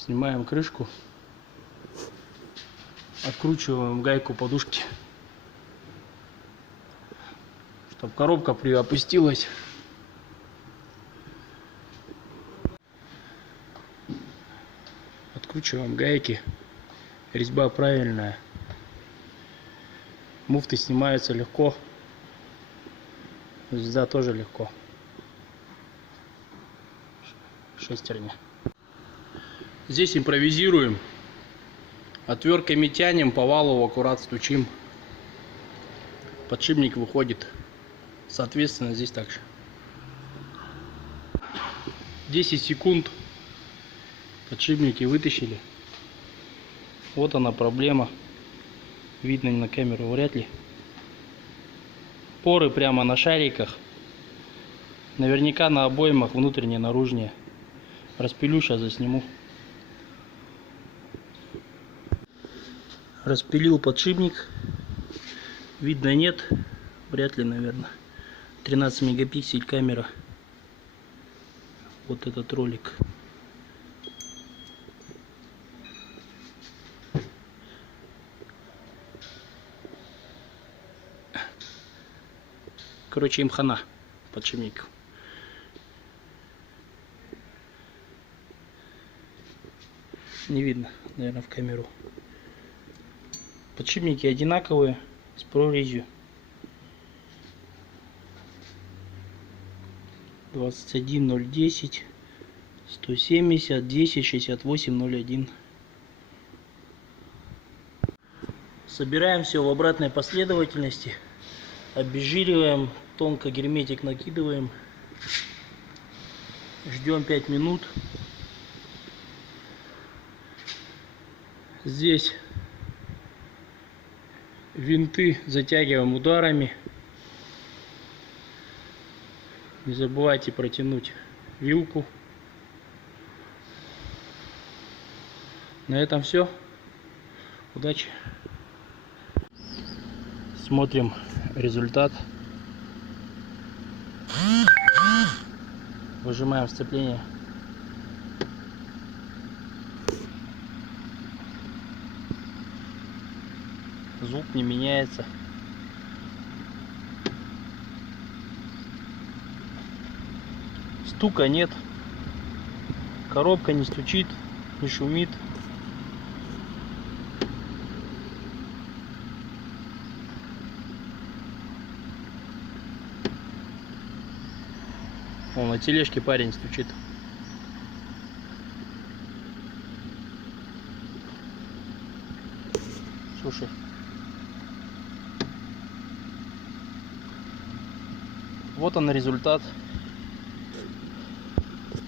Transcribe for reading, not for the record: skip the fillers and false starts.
Снимаем крышку, откручиваем гайку подушки, чтобы коробка приопустилась. Откручиваем гайки, резьба правильная, муфты снимаются легко, звезда тоже легко, шестерня. Здесь импровизируем, отвертками тянем, по валу аккурат стучим, подшипник выходит, соответственно здесь также. 10 секунд, подшипники вытащили. Вот она проблема, видно на камеру вряд ли. Поры прямо на шариках, наверняка на обоймах внутренние, наружные. Распилю, сейчас засниму. Распилил подшипник, видно нет, вряд ли, наверное. 13 мегапиксель камера. Вот этот ролик. Короче, им хана подшипник. Не видно, наверное, в камеру. Подшипники одинаковые, с прорезью. 21010, 170, 10, 68, 01. Собираем все в обратной последовательности. Обезжириваем, тонко герметик накидываем. Ждем 5 минут. Здесь винты затягиваем ударами. Не забывайте протянуть вилку. На этом все. Удачи. Смотрим результат. Выжимаем сцепление. Звук не меняется. Стука нет. Коробка не стучит, не шумит. Вон на тележке парень стучит. Слушай. Вот он результат.